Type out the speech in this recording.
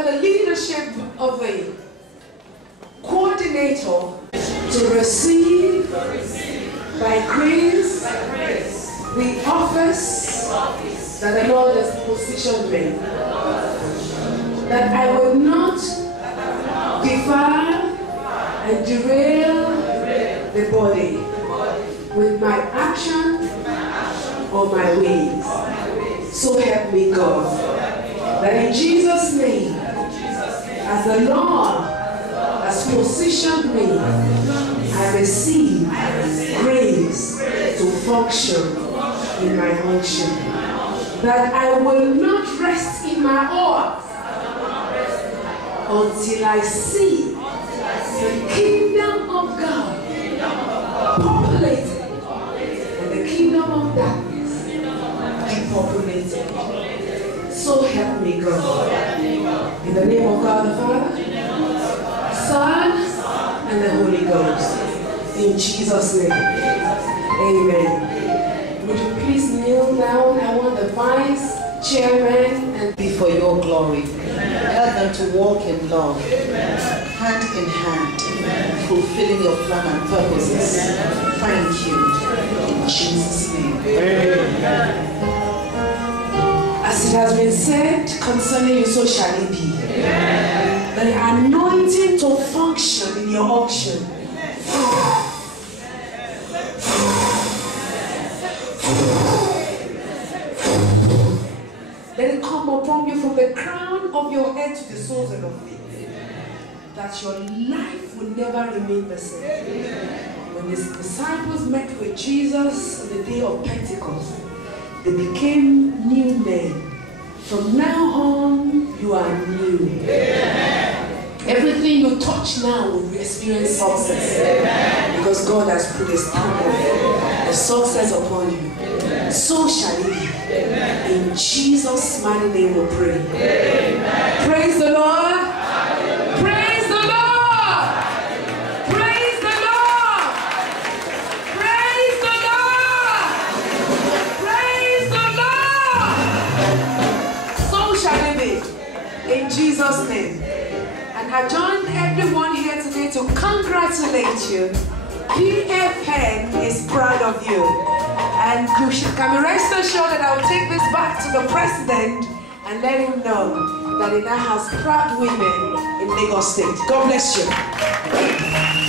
under the leadership of the coordinator to receive by grace the office that the Lord has positioned me. That I will not defile and derail the body with my action or my ways. So help me God. That in Jesus' name, as the Lord has positioned me, I receive grace to function in my function. That I will not rest in my oars until I see the kingdom of God populated and the kingdom of darkness depopulated. So help me God. In the name of God the Father, Son, and the Holy Ghost. In Jesus' name. Amen. Would you please kneel down? I want the vice chairman and be for your glory. Help them to walk in love, hand in hand, fulfilling your plan and purposes. Thank you. In Jesus' name. Amen. As it has been said concerning you, so shall it be. The anointing to function in your auction. Let it come upon you from the crown of your head to the soles of your feet. That your life will never remain the same. When the disciples met with Jesus on the day of Pentecost, they became new men. From now on, you are new. Everything you touch now will experience success. Because God has put a stamp of the success upon you. So shall it be. In Jesus' mighty name we pray. Praise the Lord. Praise the Lord. Praise the Lord. Praise the Lord. Praise the Lord. So shall it be. In Jesus' name. And I join everyone here today to congratulate you. PFN is proud of you. And you can be rest assured that I will take this back to the president and let him know that he now has proud women in Lagos State. God bless you.